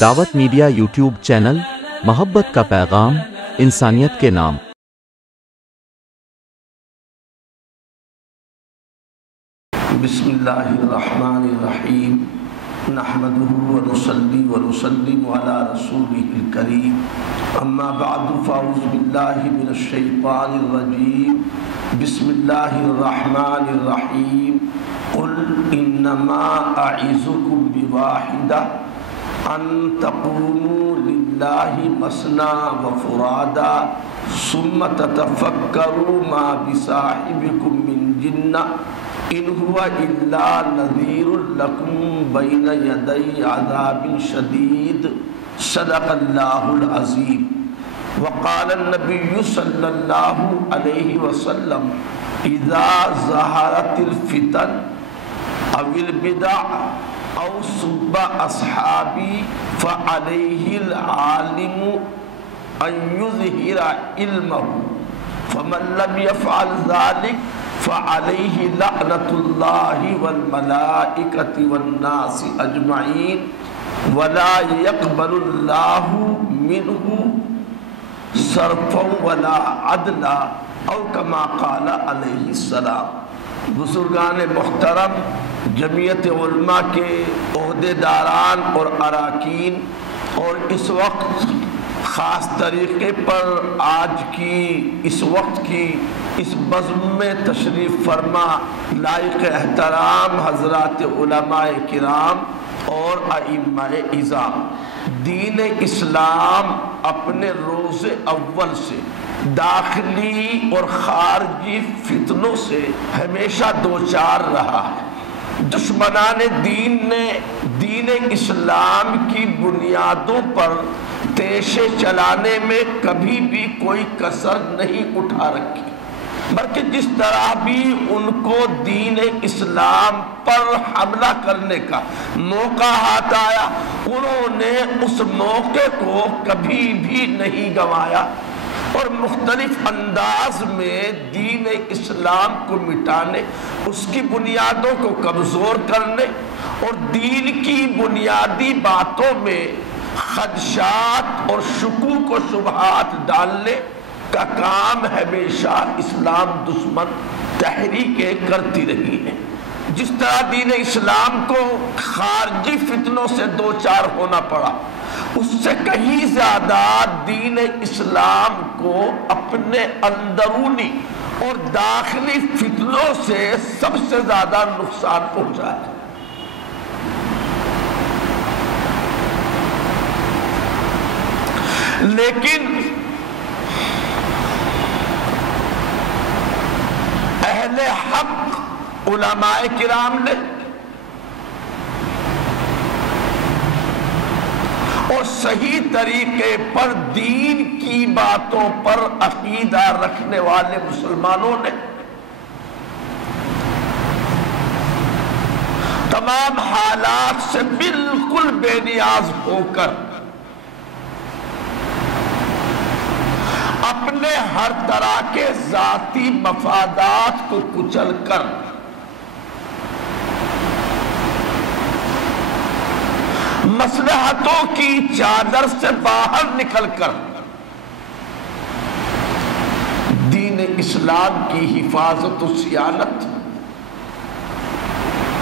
دعوت media YouTube channel, محبت کا پیغام، انسانیت کے نام۔ بسم اللہ الرحمن الرحیم، نحمده ونصلی ونسلم علی رسولہ الکریم، اما بعد فاعوذ باللہ من الشیطان الرجیم، بسم اللہ الرحمن الرحیم، قل انما اعظکم بواحدہ ان تقوموا للہ مثنی وفرادا ثم تتفکروا ما بصاحبکم من جنہ ان هو الا نذیر لکم بین یدی عذاب شدید، صدق اللہ العظیم۔ وقال النبی صلی اللہ علیہ وسلم اذا ظہرت الفتن او البدع او سب اصحابی فعلیہ العالم ان یظہر علمہ فمن لم یفعل ذلك فعلیہ لعنت اللہ والملائکۃ والناس اجمعین ولا يقبل اللہ منہ صرفا ولا عدلا او کما قال علیہ السلام۔ بزرگان محترم، جمعیت علماء کے عہدیداران اور اراکین، اور اس وقت خاص طریقے پر آج کی اس وقت کی اس بزم میں تشریف فرما لائق احترام حضرات علماء کرام اور ائمہ اعظام، دین اسلام اپنے روز اول سے داخلی اور خارجی فتنوں سے ہمیشہ دوچار رہا ہے۔ دشمنان دین نے دین اسلام کی بنیادوں پر تیشے چلانے میں کبھی بھی کوئی کسر نہیں اٹھا رکھی، بلکہ جس طرح بھی ان کو دین اسلام پر حملہ کرنے کا موقع ہاتھ آیا، انہوں نے اس موقع کو کبھی بھی نہیں گنوایا اور مختلف انداز میں دین اسلام کو مٹانے، اس کی بنیادوں کو کمزور کرنے اور دین کی بنیادی باتوں میں خدشات اور شکوک و شبہات ڈالنے کا کام ہمیشہ اسلام دشمن تحریکیں کرتی رہی ہیں۔ جس طرح دین اسلام کو خارجی فتنوں سے دوچار ہونا پڑا، اس سے کہیں زیادہ دین اسلام کو اپنے اندرونی اور داخلی فتنوں سے سب سے زیادہ نقصان پہنچا ہے۔ لیکن اہل حق علماء کرام نے اور صحیح طریقے پر دین کی باتوں پر عقیدہ رکھنے والے مسلمانوں نے تمام حالات سے بالکل بے نیاز ہو کر اپنے ہر طرح کے ذاتی مفادات کو کچل کر مصلحتوں کی چادر سے باہر نکل کر دین اسلام کی حفاظت و صیانت،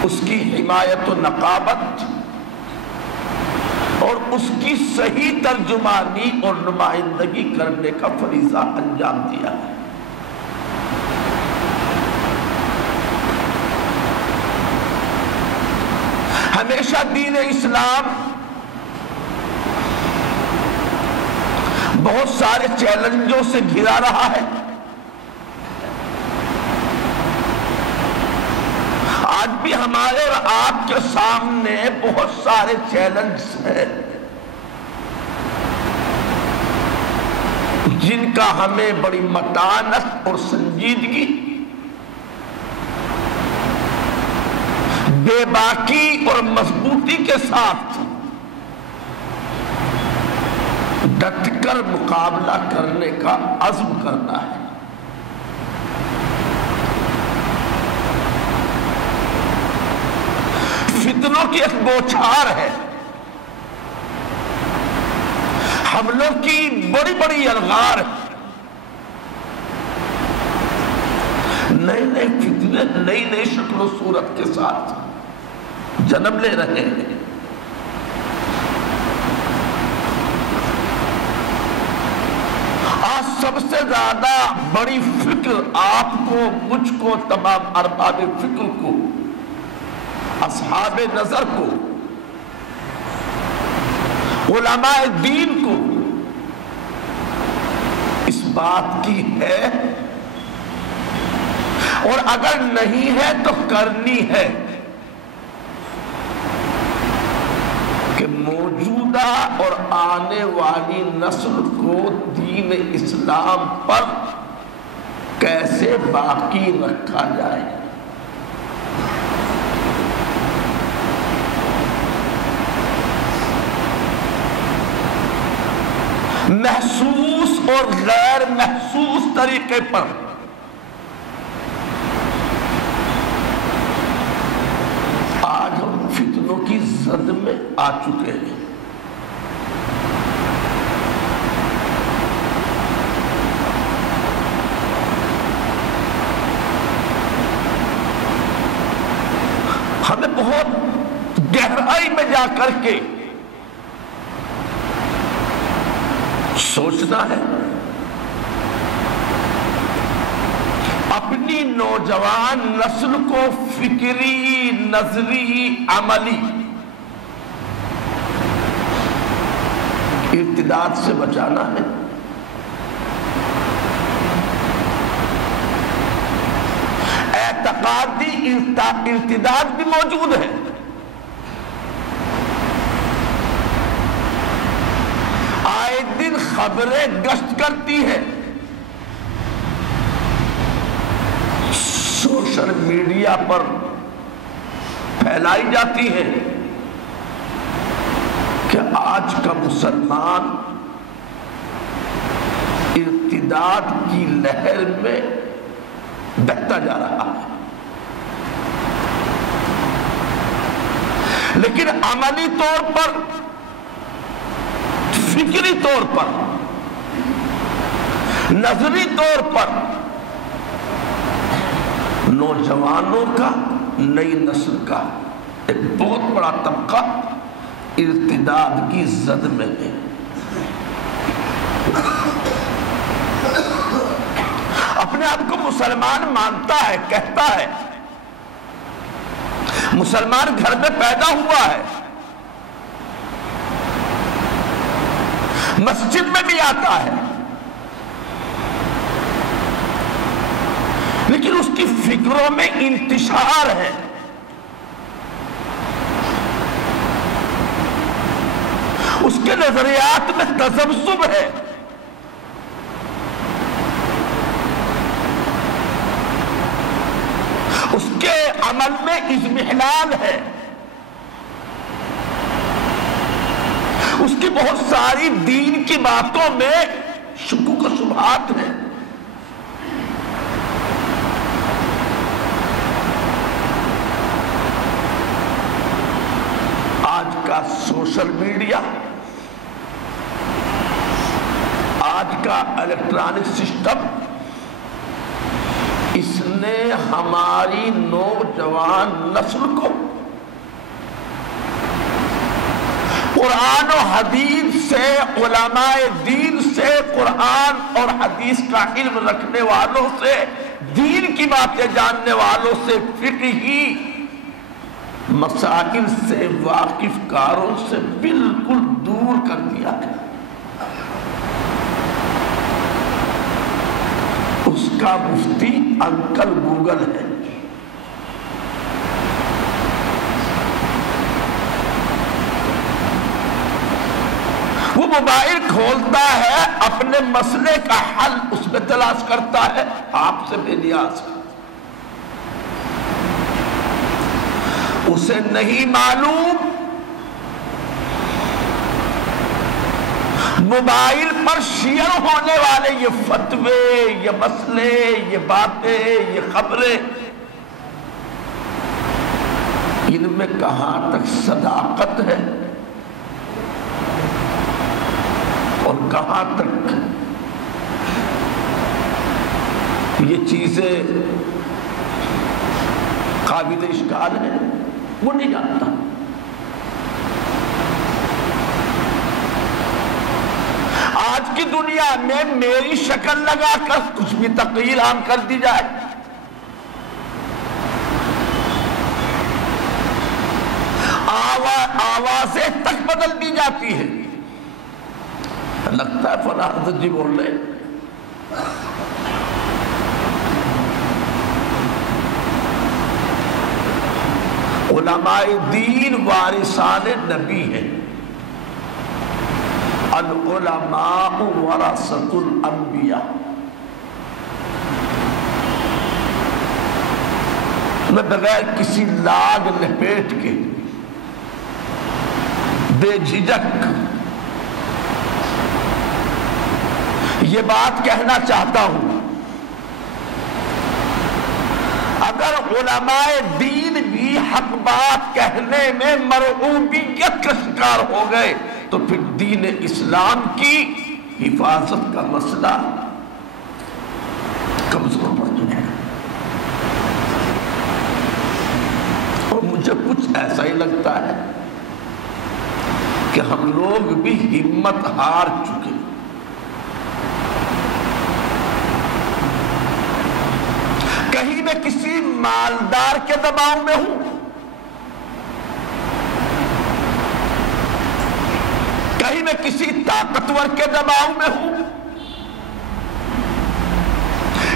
اس کی حمایت و نقابت اور اس کی صحیح ترجمانی اور نمائندگی کرنے کا فریضہ انجام دیا ہے۔ ہمیشہ دین اسلام بہت سارے چیلنجوں سے گھرا رہا ہے۔ آج بھی ہمارے اور آپ کے سامنے بہت سارے چیلنجز ہیں جن کا ہمیں بڑی متانت اور سنجیدگی، بے باکی اور مضبوطی کے ساتھ ڈٹ کر مقابلہ کرنے کا عزم کرنا ہے۔ فتنوں کی ایک بوچھار ہے حملوں کی بڑی بڑی الغار ہے، نئے نئے فتنے نئی نئی شکل و صورت کے ساتھ جنم لے رہے ہیں۔ آج سب سے زیادہ بڑی فکر آپ کو، مجھ کو، تمام ارباب فکر کو، اصحاب نظر کو، علماء دین کو اس بات کی ہے، اور اگر نہیں ہے تو کرنی ہے، کہ موجودہ اور آنے والی نسل کو دین اسلام پر کیسے باقی رکھا جائے۔ محسوس اور غیر محسوس طریقے پر آج ہم فتنوں کی زد میں آ چکے ہیں۔ ہمیں بہت گہرائی میں جا کر کے سوچنا ہے، اپنی نوجوان نسل کو فکری، نظری، عملی ارتداد سے بچانا ہے۔ اعتقادی ارتداد بھی موجود ہے، آئے دن خبریں گشت کرتی ہیں، سوشل میڈیا پر پھیلائی جاتی ہے کہ آج کا مسلمان ارتداد کی لہر میں بہتا جا رہا ہے، لیکن عملی طور پر، فکری طور پر، نظری طور پر نوجوانوں کا، نئی نسل کا ایک بہت بڑا طبقہ ارتداد کی زد میں ہے۔ اپنے آپ کو مسلمان مانتا ہے، کہتا ہے، مسلمان گھر میں پیدا ہوا ہے، مسجد میں بھی آتا ہے، لیکن اس کی فکروں میں انتشار ہے، اس کے نظریات میں تذبذب ہے، اس کے عمل میں اضمحلال ہے، اس کی بہت ساری دین کی باتوں میں شکوک و شبہات ہیں۔ آج کا سوشل میڈیا، آج کا الیکٹرانک سسٹم، اس نے ہماری نوجوان نسل کو قرآن و حدیث سے، علماء دین سے، قرآن اور حدیث کا علم رکھنے والوں سے، دین کی باتیں جاننے والوں سے، فقہی مسائل سے واقف کاروں سے بالکل دور کر دیا ہے۔ اس کا مفتی انکل گوگل ہے۔ وہ موبائل کھولتا ہے، اپنے مسئلے کا حل اس میں تلاش کرتا ہے، آپ سے بے نیاز ہے۔ اسے نہیں معلوم موبائل پر شیئر ہونے والے یہ فتوے، یہ مسئلے، یہ باتیں، یہ خبریں، ان میں کہاں تک صداقت ہے اور اور کہاں تک یہ چیزیں قابل اشکال ہیں وہ نہیں جانتا. آج کی دنیا میں میری شکل لگا کر کچھ بھی تقریر عام کر دی جائے، آوازیں تک بدل دی جاتی ہے. لگتا ہے فلاں حضرت جی بول رہے. علماء دین وارثان نبی ہیں. العلماء ورثۃ الانبیاء. میں بغیر کسی لاگ لپیٹ کے بے جھجک یہ بات کہنا چاہتا ہوں، اگر علماء دین بھی حق بات کہنے میں مرعوبیت کا شکار ہو گئے تو پھر دین اسلام کی حفاظت کا مسئلہ کمزور پڑ جائے گا. اور مجھے کچھ ایسا ہی لگتا ہے کہ ہم لوگ بھی ہمت ہار چکے. کہیں میں کسی مالدار کے دباؤ میں ہوں، کہیں میں کسی طاقتور کے دباؤ میں ہوں،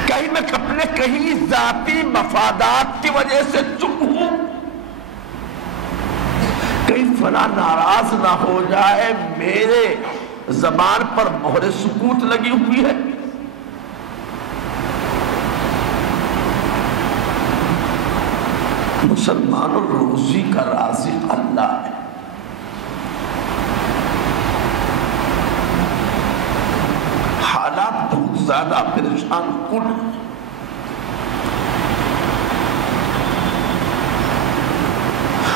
کہیں میں اپنے کہیں ذاتی مفادات کی وجہ سے چپ ہوں، کہیں فلاں ناراض نہ ہو جائے میرے زبان پر مہر سکوت لگی ہوئی ہے. مسلمان روزی کا رازق اللہ ہے. حالات بہت زیادہ پریشان کن ہیں.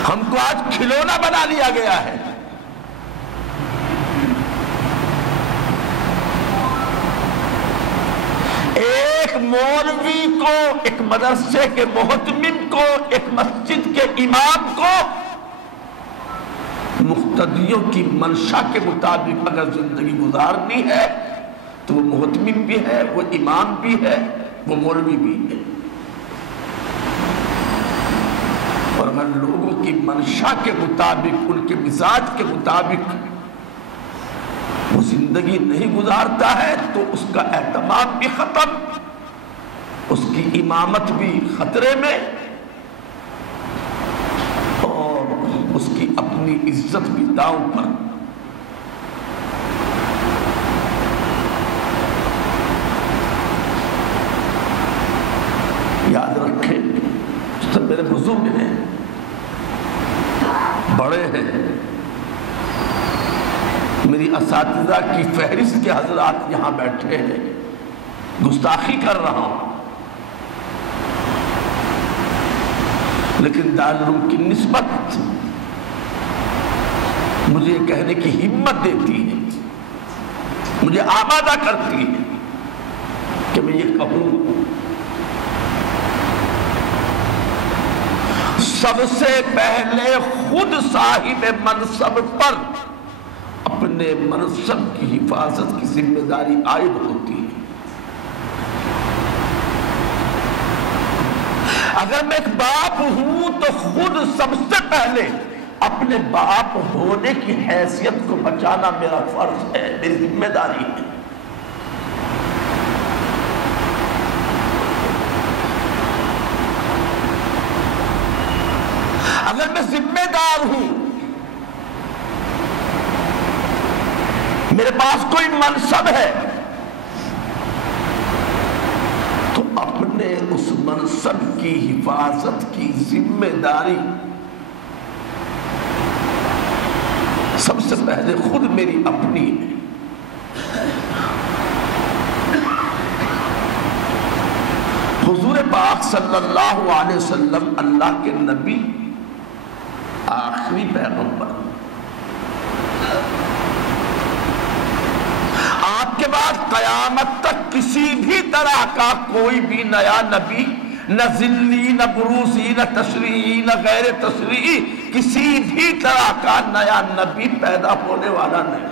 ہم کو آج کھلونا بنا لیا گیا ہے. ایک مولوی کو، ایک مدرسے کے محتمم کو، ایک مسجد کے امام کو مقتدیوں کی منشا کے مطابق اگر زندگی گزارنی ہے تو وہ محتمم بھی ہے، وہ امام بھی ہے، وہ مولوی بھی ہے. اور اگر لوگوں کی منشا کے مطابق، ان کے مزاج کے مطابق وہ زندگی نہیں گزارتا ہے تو اس کا اہتمام بھی ختم، اس کی امامت بھی خطرے میں، اور اس کی اپنی عزت بھی داؤ پر. یاد رکھیں، تو میرے بزرگ ہیں، بڑے ہیں، میری اساتذہ کی فہرست کے حضرات یہاں بیٹھے ہیں، گستاخی کر رہا ہوں لیکن دارالعلوم کی نسبت مجھے یہ کہنے کی ہمت دیتی ہے، مجھے آمادہ کرتی ہے کہ میں یہ کہوں. سب سے پہلے خود صاحب منصب پر اپنے منصب کی حفاظت کی ذمہ داری عائد ہوتی ہے. اگر میں ایک باپ ہوں تو خود سب سے پہلے اپنے باپ ہونے کی حیثیت کو بچانا میرا فرض ہے، میری ذمہ داری ہے. اگر میں ذمہ دار ہوں، میرے پاس کوئی منصب ہے، تو اپنے اس منصب کی حفاظت کی ذمہ داری سب سے پہلے خود میری اپنی ہے. حضور پاک صلی اللہ علیہ وسلم اللہ کے نبی، آخری پیغمبر، کے بعد قیامت تک کسی بھی طرح کا کوئی بھی نیا نبی، نہ ذلی، نہ بروزی، نہ تشریعی، نہ غیر تشریعی، کسی بھی طرح کا نیا نبی پیدا ہونے والا نہیں۔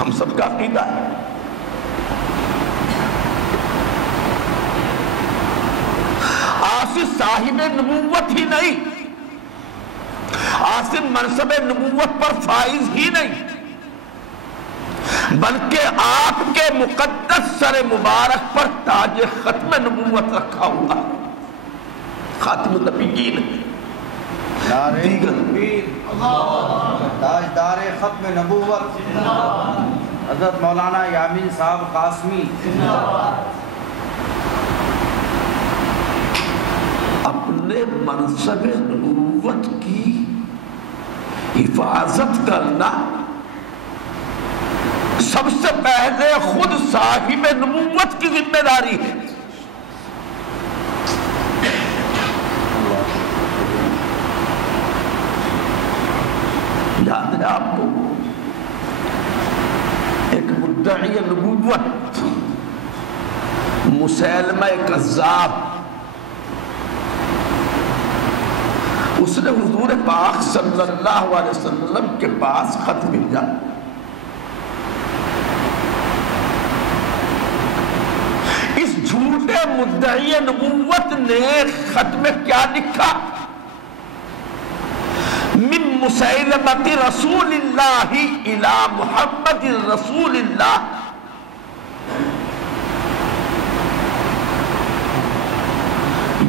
ہم سب کا عقیدہ ہے۔ آصف صاحب نبوت ہی نہیں، آصف منصب نبوت پر فائز ہی نہیں، بلکہ آپ کے مقدس سر مبارک پر تاج ختم نبوت رکھا ہوا ہے، خاتم النبیین، تاجدار ختم نبوت حضرت مولانا یامین صاحب قاسمی۔ اپنے منصب نبوت کی حفاظت کرنا سب سے پہلے خود صاحب نبوت کی ذمہ داری ہے۔ یاد ہے آپ کو ایک مدعی نبوت مسیلمہ کذاب، اس نے حضور پاک صلی اللہ علیہ وسلم کے پاس خط بھیجا۔ اس جھوٹے مدعی نبوت نے خط میں کیا لکھا؟ من مسیلمۃ رسول اللہ الی محمد رسول اللہ۔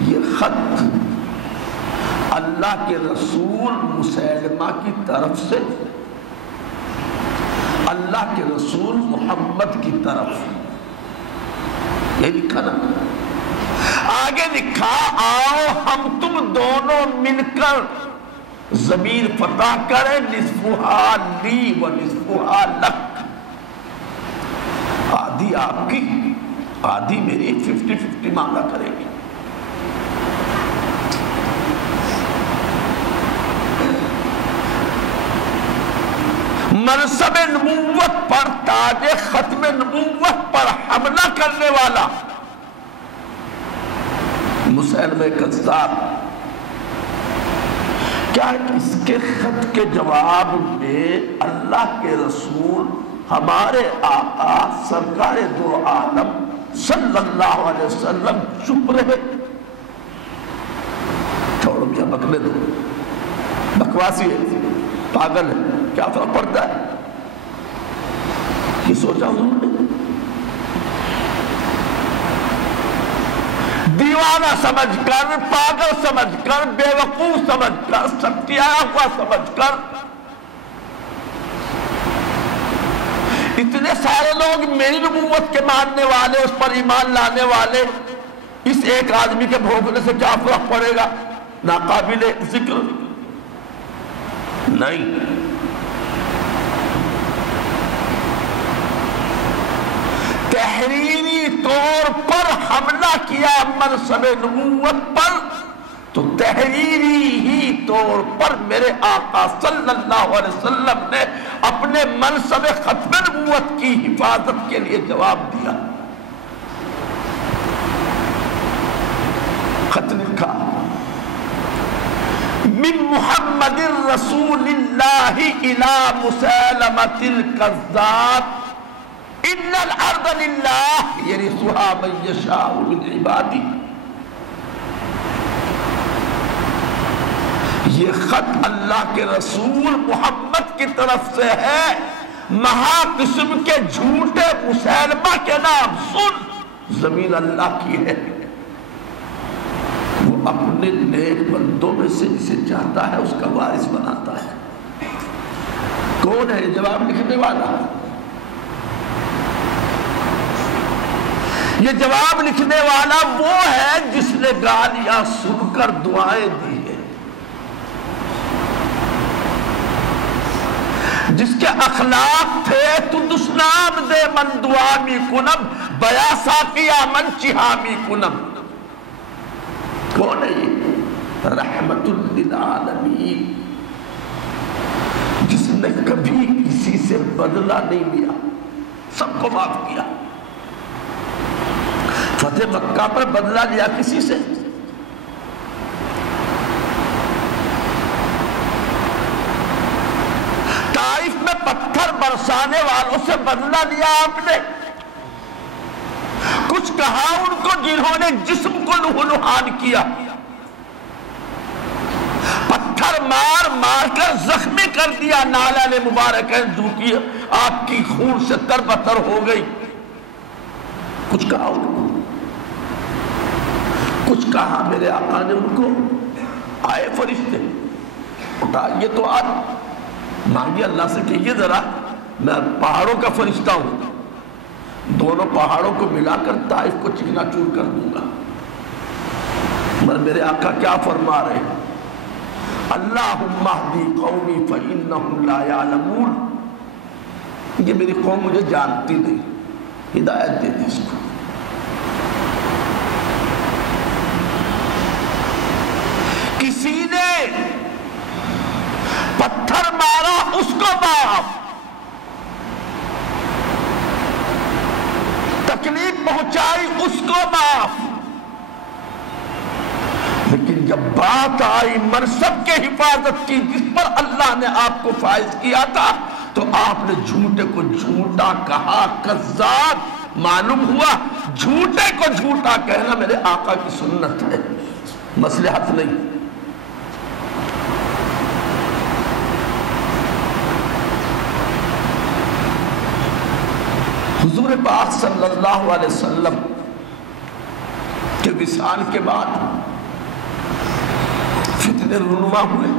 یہ خط اللہ کے رسول مسیلمہ کی طرف سے اللہ کے رسول محمد کی طرف، یہ لکھا نا۔ آگے لکھا آؤ ہم تم دونوں مل کر زمین فتح کریں، نصفہا لی و نصفہا لک، آدھی آپ کی آدھی میری، 50-50 معاملہ کریں گے۔ منصب نبوت پر، تاج ختم نبوت پر حملہ کرنے والا مسیلمہ کذاب، کیا اس کے خط کے جواب میں اللہ کے رسول ہمارے آقا سرکار دو عالم صلی اللہ علیہ وسلم چپ رہے؟ چھوڑو میاں، بکنے دو، بکواسی ہے، پاگل ہے، کیا فرق پڑتا ہے؟ یہ سوچا حضور نے؟ دیوانہ سمجھ کر، پاگل سمجھ کر، بے وقوف سمجھ کر، سٹیایا ہوا سمجھ کر، اتنے سارے لوگ میری نبوت کے ماننے والے، اس پر ایمان لانے والے، اس ایک آدمی کے بھوگنے سے کیا فرق پڑے گا؟ ناقابل ذکر نہیں۔ تحریری طور پر حملہ کیا منصب نبوت پر، تو تحریری ہی طور پر میرے آقا صلی اللہ علیہ وسلم نے اپنے منصب ختم نبوت کی حفاظت کے لیے جواب دیا۔ خط لکھا من محمد رسول اللہ الی مسیلمۃ الکذاب ان الارض للہ یرثھا من یشاء من عبادہ۔ یہ خط اللہ کے رسول محمد کی طرف سے ہے، مہا قسم کے جھوٹے مسیلمہ کے نام سن، زمین اللہ کی ہے، وہ اپنے نیک بندوں میں سے جسے چاہتا ہے اس کا وارث بناتا ہے۔ کون ہے جواب لکھنے والا؟ یہ جواب لکھنے والا وہ ہے جس نے گالیاں سن کر دعائیں دی ہیں، جس کے اخلاق تھے تو دشنام دے من دعامی کنم بیا ساقیا من چہامی کنم۔ کون ہے یہ؟ رحمت للعالمین، جس نے کبھی کسی سے بدلہ نہیں لیا، سب کو معاف کیا۔ فتح مکہ پر بدلہ لیا کسی سے؟ طائف میں پتھر برسانے والوں سے بدلہ لیا آپ نے؟ کچھ کہا ان کو جنہوں نے جسم کو لہو لہان کیا، پتھر مار مار کر زخمی کر دیا، نالہ نے مبارکین جو کی آپ کی خون سے تر بتر ہو گئی، کچھ کہا ان کو؟ کچھ کہا میرے آقا نے ان کو؟ آئے فرشتے، اٹھائیے تو آج مانگیے اللہ سے کہیے ذرا میں پہاڑوں کا فرشتہ ہوں، دونوں پہاڑوں کو ملا کر طائف کو چکنا چور کر دوں گا۔ مگر میرے آقا کیا فرما رہے ہیں؟ اللہم اہدی قومی فإنہم لا یعلمون، یہ میری قوم مجھے جانتی نہیں، ہدایت دے دی اس کو۔ کسی نے پتھر مارا اس کو معاف، تکلیف پہنچائی اس کو معاف، لیکن جب بات آئی منصب کے حفاظت کی جس پر اللہ نے آپ کو فائز کیا تھا تو آپ نے جھوٹے کو جھوٹا کہا، کذاب معلوم ہوا۔ جھوٹے کو جھوٹا کہنا میرے آقا کی سنت ہے، مصلحت نہیں۔ حضور پاک صلی اللہ علیہ وسلم کے وصال کے بعد فتنے رونما ہوئے،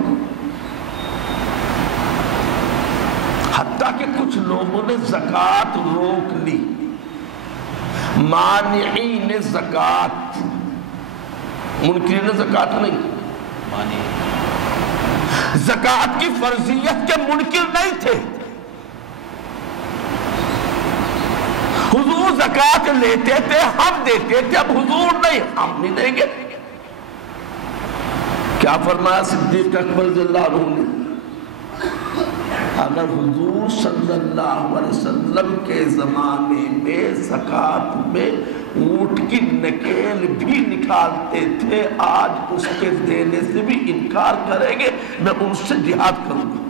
حتیٰ کہ کچھ لوگوں نے زکوٰۃ روک لی، مانعین زکوٰۃ، منکرین زکوٰۃ نہیں، زکوٰۃ کی فرضیت کے منکر نہیں تھے۔ حضور زکوٰۃ لیتے تھے، ہم دیتے تھے، اب حضور نہیں، ہم نہیں دیں گے۔ کیا فرمایا صدیق اکبر رضی اللہ عنہ نے؟ اگر حضور صلی اللہ علیہ وسلم کے زمانے میں زکوٰۃ میں اونٹ کی نکیل بھی نکالتے تھے، آج اس کے دینے سے بھی انکار کریں گے، میں ان سے جہاد کروں گا۔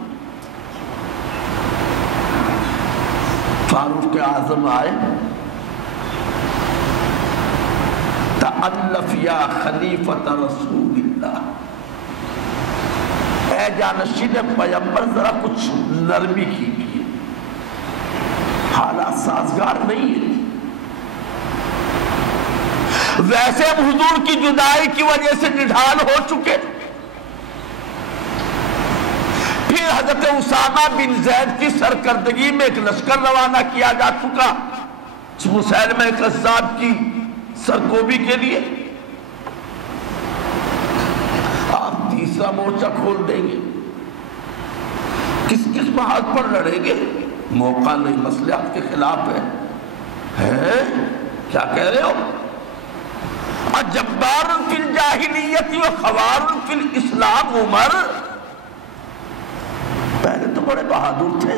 فاروق اعظم آئے، تألف یا خلیفۃ رسول اللہ، اے جانشین پیغمبر ذرا کچھ نرمی کیجیے، حالات سازگار نہیں ہے۔ ویسے اب حضور کی جدائی کی وجہ سے نڈھال ہو چکے، پھر حضرت اسامہ بن زید کی سرکردگی میں ایک لشکر روانہ کیا جا چکا مسیلمہ کذاب کی سرکوبی کے لیے۔ آپ تیسرا مورچہ کھول دیں گے، کس کس محاذ پر لڑیں گے؟ موقع نہیں، مصلحت کے خلاف ہے۔ کیا کہہ رہے ہو؟ جبار فی الجاہلیت و خوار فی الاسلام عمر، پہلے تو بڑے بہادر تھے،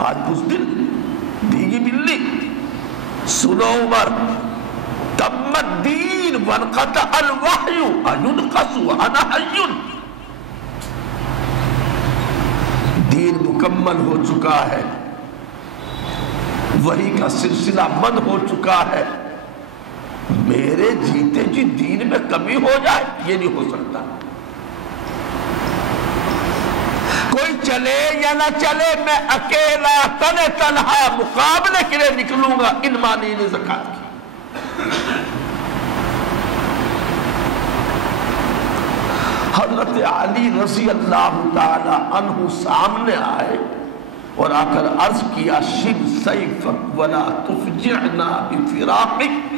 آج بزدل بھیگی بلی۔ سنو عمر، تم الدین وانقطع الوحی اینقص وانا حی، دین مکمل ہو چکا ہے، وحی کا سلسلہ بند ہو چکا ہے، میرے جیتے جی دین میں کمی ہو جائے یہ نہیں ہو سکتا۔ کوئی چلے یا نہ چلے، میں اکیلا تنہا مقابلے کے لیے نکلوں گا ان مانعین زکوٰۃ کی۔ حضرت علی رضی اللہ تعالی عنہ سامنے آئے اور آ کر عرض کیا، شب سیفک ولا تفجعنا بفراقک،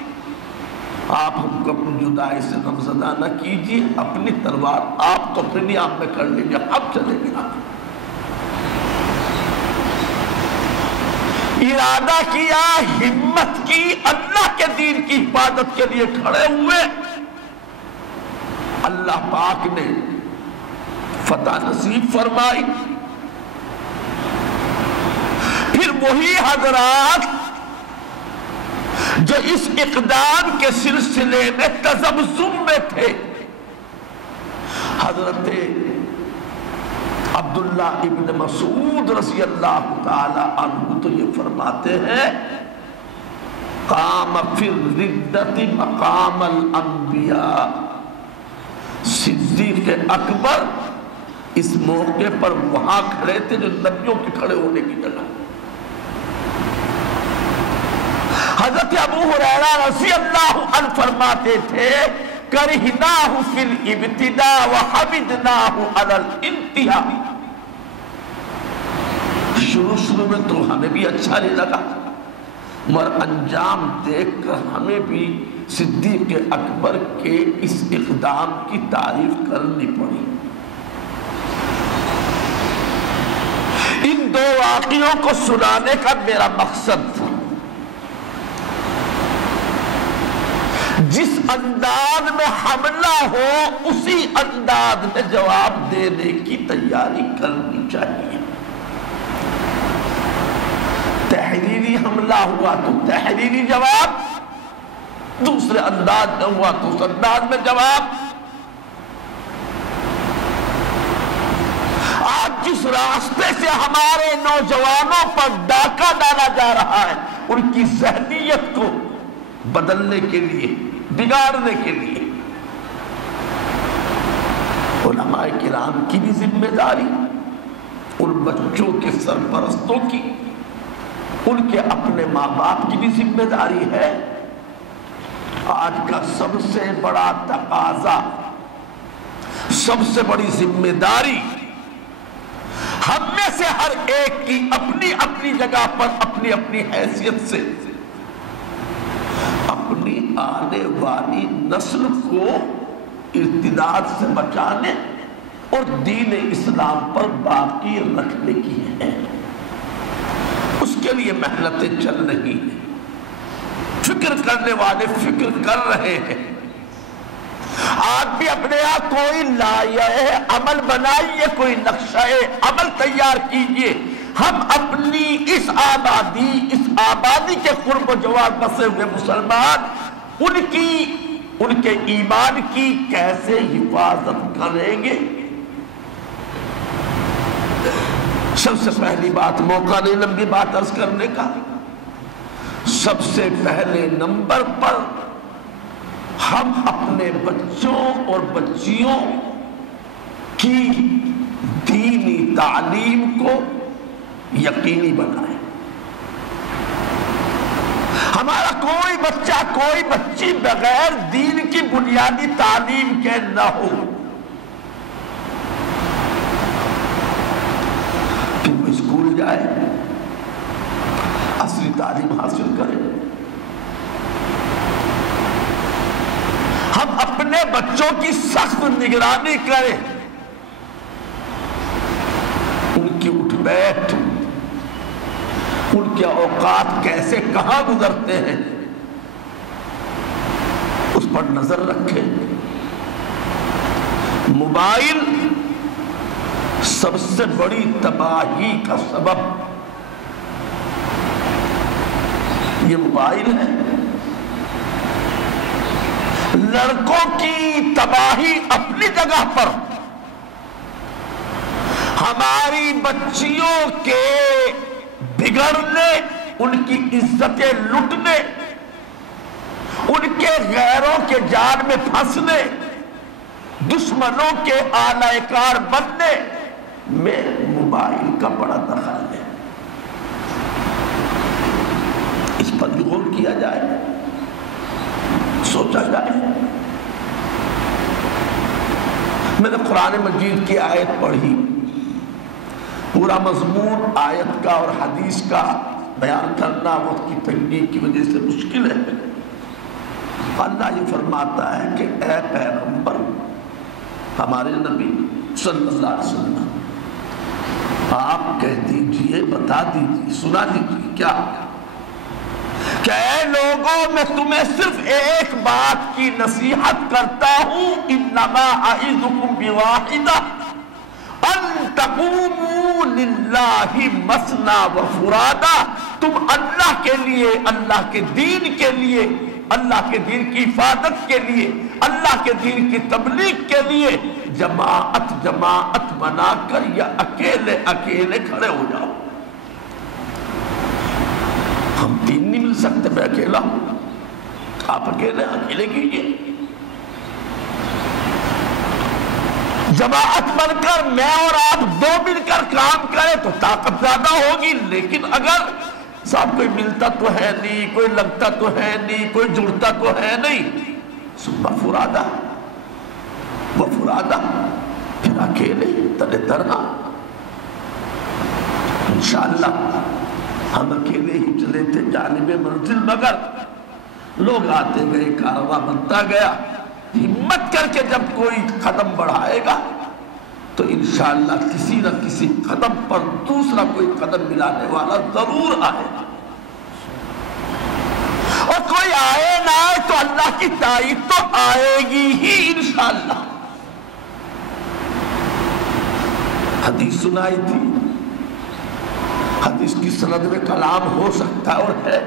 آپ ہم کو اپنی جدائی سے غمزدہ نہ کیجیے، اپنی تلوار آپ تو اپنی نیام میں کر لیجیے، اب چلیں گے۔ ارادہ کیا، ہمت کی، اللہ کے دین کی حفاظت کے لیے کھڑے ہوئے، اللہ پاک نے فتح نصیب فرمائی۔ پھر وہی حضرات جو اس اقدام کے سلسلے میں تذبذب میں تھے، حضرت عبداللہ ابن مسعود رضی اللہ تعالی عنہ تو یہ فرماتے ہیں قام فی الردۃ مقام الانبیاء، صدیق اکبر اس موقع پر وہاں کھڑے تھے جو نبیوں کے کھڑے ہونے کی جگہ۔ حضرت ابو ہریرہ رضی اللہ عنہ فرماتے تھے کرہناہ فی الابتداء وحمدناہ علی الانتہاء، شروع میں تو ہمیں بھی اچھا نہیں لگا، مگر انجام دیکھ کر ہمیں بھی صدیق اکبر کے اس اقدام کی تعریف کرنی پڑی۔ ان دو واقعوں کو سنانے کا میرا مقصد تھا۔ جس انداز میں حملہ ہو اسی انداز میں جواب دینے کی تیاری کرنی چاہیے۔ تحریری حملہ ہوا تو تحریری جواب، دوسرے انداز میں ہوا تو اس انداز میں جواب۔ آج جس راستے سے ہمارے نوجوانوں پر ڈاکہ ڈالا جا رہا ہے، ان کی ذہنیت کو بدلنے کے لیے، بگاڑنے کے لیے علماء کرام کی بھی ذمہ داری، ان بچوں کے سرپرستوں کی، ان کے اپنے ماں باپ کی بھی ذمہ داری ہے۔ آج کا سب سے بڑا تقاضا، سب سے بڑی ذمہ داری ہم میں سے ہر ایک کی اپنی اپنی جگہ پر اپنی اپنی حیثیت سے اپنی آنے والی نسل کو ارتداد سے بچانے اور دین اسلام پر باقی رکھنے کی ہے۔ اس کے لیے محنتیں چل رہی ہیں، فکر کرنے والے فکر کر رہے ہیں۔ آپ بھی اپنے آپ کوئی لائحہ عمل بنائیے، کوئی نقشہ عمل تیار کیجئے۔ ہم اپنی اس آبادی کے قرب و جوار بسے ہوئے مسلمان، ان کے ایمان کی کیسے حفاظت کریں گے؟ سب سے پہلی بات، موقع نہیں لمبی بات عرض کرنے کا، سب سے پہلے نمبر پر ہم اپنے بچوں اور بچیوں کی دینی تعلیم کو یقینی بنائیں۔ ہمارا کوئی بچہ کوئی بچی بغیر دین کی بنیادی تعلیم کے نہ ہو، کہ وہ اسکول جائے، اصلی تعلیم حاصل کرے۔ ہم اپنے بچوں کی سخت نگرانی کریں، ان کی اٹھ بیٹھ، ان کے اوقات کیسے کہاں گزرتے ہیں اس پر نظر رکھیں۔ موبائل سب سے بڑی تباہی کا سبب یہ موبائل ہے۔ لڑکوں کی تباہی اپنی جگہ پر، ہماری بچیوں کے بگڑنے، ان کی عزتیں لٹنے، ان کے غیروں کے جال میں پھنسنے، دشمنوں کے آلہ کار بننے میں موبائل کا بڑا دخل ہے۔ اس پر غور کیا جائے، سوچا جائے۔ میں نے قرآن مجید کی آیت پڑھی، پورا مضمون آیت کا اور حدیث کا بیان کرنا وقت کی تنگی کی وجہ سے مشکل ہے۔ اللہ یہ فرماتا ہے کہ اے پیغمبر، ہمارے نبی صلی اللہ علیہ وسلم، آپ کہہ دیجئے، بتا دیجئے، سنا دیجئے کیا کہ اے لوگوں، میں تمہیں صرف ایک بات کی نصیحت کرتا ہوں، انما اعظکم بواحدہ ان تقوموا للہ مثنا و فرادا، تم اللہ کے لیے، اللہ کے دین کے لیے، اللہ کے دین کی حفاظت کے لیے، اللہ کے دین کی تبلیغ کے لیے جماعت جماعت بنا کر یا اکیلے اکیلے کھڑے ہو جاؤ۔ ہم تین نہیں مل سکتے، میں اکیلا ہوں، آپ اکیلے کیجئے۔ جماعت بن کر میں اور آپ دو مل کر کام کریں تو طاقت زیادہ ہوگی، لیکن اگر صاحب کوئی ملتا تو ہے نہیں، کوئی لگتا تو ہے نہیں، کوئی جڑتا تو ہے نہیں، وفرادا پھر اکیلے تلے ترنا۔ انشاءاللہ ہم اکیلے ہی چلے تھے جانب منزل، مگر لوگ آتے گئے، کارواں بنتا گیا۔ ہمت کر کے جب کوئی قدم بڑھائے گا تو انشاءاللہ کسی نہ کسی قدم پر دوسرا کوئی قدم ملانے والا ضرور آئے گا، اور کوئی آئے نہ آئے تو اللہ کی تائید تو آئے گی ہی انشاءاللہ۔ حدیث سنائی تھی، حدیث کی سند میں کلام ہو سکتا اور ہے،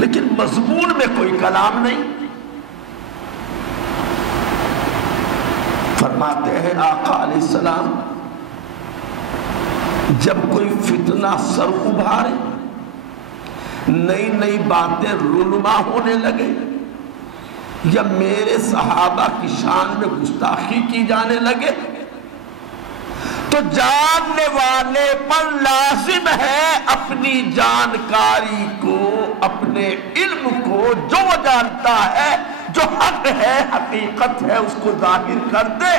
لیکن مضمون میں کوئی کلام نہیں۔ فرماتے ہیں آقا علیہ السلام، جب کوئی فتنہ سر ابھارے، نئی نئی باتیں رونما ہونے لگے، یا میرے صحابہ کی شان میں گستاخی کی جانے لگے، تو جاننے والے پر لازم ہے اپنی جانکاری کو، اپنے علم کو، جو وہ جانتا ہے، جو حق ہے، حقیقت ہے، اس کو ظاہر کر دے۔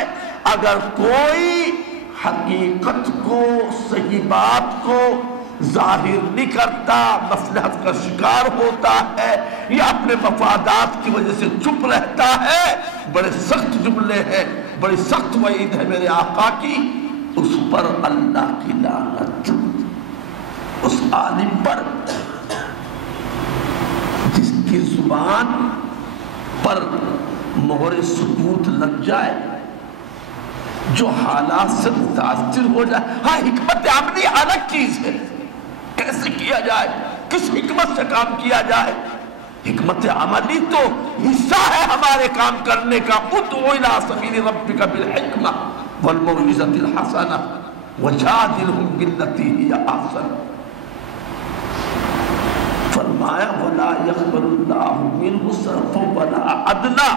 اگر کوئی حقیقت کو، صحیح بات کو ظاہر نہیں کرتا، مصلحت کا شکار ہوتا ہے یا اپنے مفادات کی وجہ سے چپ رہتا ہے، بڑے سخت جملے ہیں، بڑی سخت وعید ہے میرے آقا کی، اس پر اللہ کی لعنت۔ اس عالم پر جس کی زبان پر مہر سکوت لگ جائے، جو حالات سے متاثر ہو جائے۔ ہاں، حکمت عملی الگ چیز ہے، کیسے کیا جائے، کس حکمت سے کام کیا جائے۔ حکمت عملی تو حصہ ہے ہمارے کام کرنے کا۔ ادعو الی سبیل ربک بالحکمہ والموعظۃ الحسنہ وجادلہم باللتی ہی احسن۔ فرمایا ولا یقبل اللہ منہ صرفا ولا عدلا،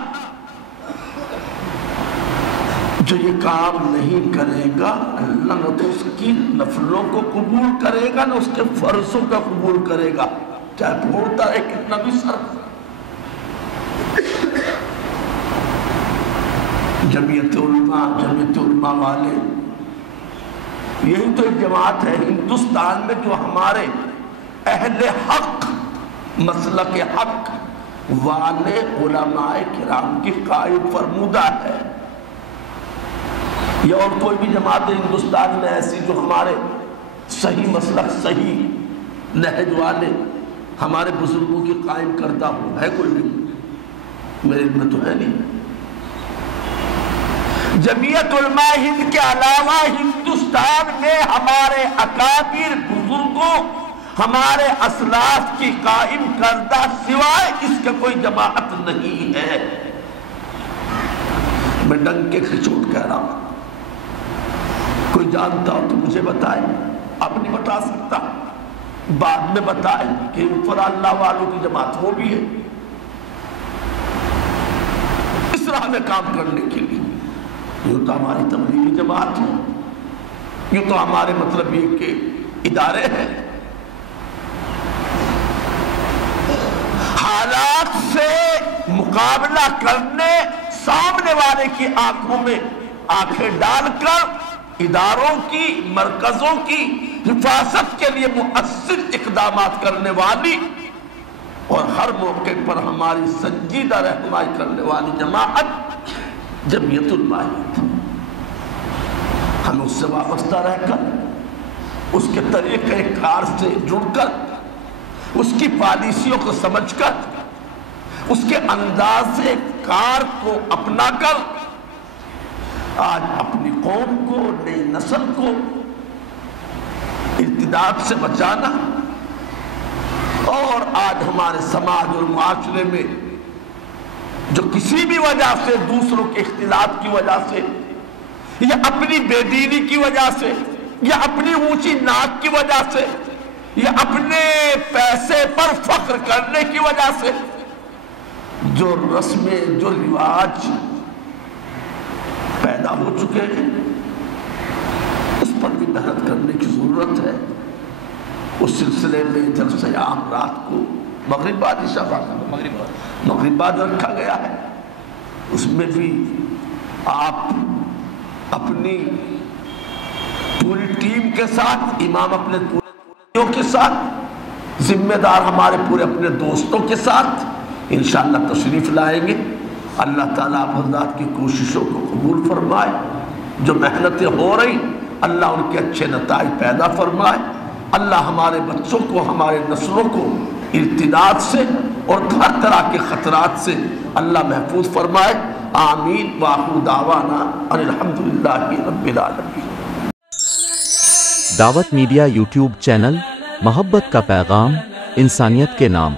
جو یہ کام نہیں کرے گا اللہ نہ تو اس کی نفلوں کو قبول کرے گا، نہ اس کے فرضوں کا قبول کرے گا، چاہے پھوڑتا ہے کتنا بھی صرف۔ جمعیت علماء والے، یہی تو ایک جماعت ہے ہندوستان میں جو ہمارے اہل حق، مسلک حق والے علماء کرام کی قائم فرمودہ ہے۔ یا اور کوئی بھی جماعت ہندوستان میں ایسی جو ہمارے صحیح مسلک، صحیح نہج والے ہمارے بزرگوں کی قائم کردہ ہو، ہے کوئی بھی؟ میرے علم میں تو ہے نہیں۔ جمعیت علماء ہند کے علاوہ ہندوستان میں ہمارے اکابر بزرگوں، ہمارے اسلاف کی قائم کردہ سوائے اس کے کوئی جماعت نہیں ہے۔ میں ڈنکے کی چوٹ کہہ رہا ہوں، کوئی جانتا ہو تو مجھے بتائے، اب نہیں بتا سکتا، بعد میں بتائے کہ اوپر اللہ والوں کی جماعت وہ بھی ہے اس راہ میں کام کرنے کے لیے۔ یوں تو ہماری تبلیغی جماعت ہے، یوں تو ہمارے مطلب یہ کہ ادارے ہیں۔ حالات سے مقابلہ کرنے، سامنے والے کی آنکھوں میں آنکھیں ڈال کر اداروں کی، مرکزوں کی حفاظت کے لیے مؤثر اقدامات کرنے والی اور ہر موقع پر ہماری سنجیدہ رہنمائی کرنے والی جماعت جمعیت علماء ہند۔ ہم اس سے وابستہ رہ کر، اس کے طریقہ کار سے جڑ کر، اس کی پالیسیوں کو سمجھ کر، اس کے انداز کار کو اپنا کر آج اپنی قوم کو، نئی نسل کو ارتداد سے بچانا. اور آج ہمارے سماج اور معاشرے میں جو کسی بھی وجہ سے دوسروں کے اختلاط کی وجہ سے یا اپنی بے دینی کی وجہ سے یا اپنی اونچی ناک کی وجہ سے یا اپنے پیسے پر فخر کرنے کی وجہ سے جو رسمیں جو رواج پیدا ہو چکے ہیں اس پر بھی محنت کرنے کی ضرورت ہے. اس سلسلے میں جلسہ عام رات کو مغرب بعد عشاء مغرب بعد رکھا گیا ہے. اس میں بھی آپ اپنی پوری ٹیم کے ساتھ امام اپنے پورے کے ساتھ ذمہ دار ہمارے پورے اپنے دوستوں کے ساتھ انشاءاللہ تشریف لائیں گے. اللہ تعالیٰ آپ حضرات کی کوششوں کو قبول فرمائے. جو محنتیں ہو رہی اللہ ان کے اچھے نتائج پیدا فرمائے. اللہ ہمارے بچوں کو ہمارے نسلوں کو ارتداد سے اور ہر طرح کے خطرات سے اللہ محفوظ فرمائے. آمین. وآخر دعوانا ان الحمدللہ رب العالمین. دعوت میڈیا یوٹیوب چینل محبت کا پیغام انسانیت کے نام.